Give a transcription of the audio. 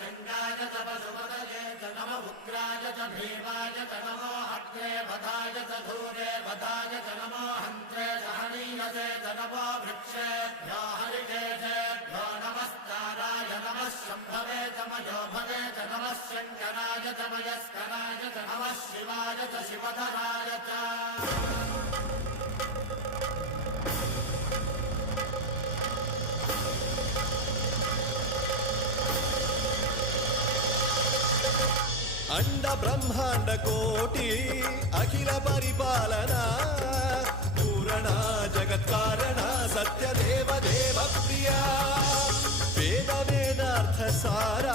शृङ्गाय च पशुपतये च नम उग्राय च भीमाय च नमो अग्रे वधाय च धूरे वधाय च नमो हन्त्रे च हनीयसे च नमो वृक्षेभ्यो हरिकेशेभ्यो नमस्काराय नमः शम्भवे च मयोभवे च नमः शङ्कराय च मयस्कराय च नमः शिवाय च शिवधराय च अंड ब्रह्मांड कोटि अखिल परिपालना पूरणा जगत्कारणा सत्यदेव देव प्रिया वेद वेदार्थ सार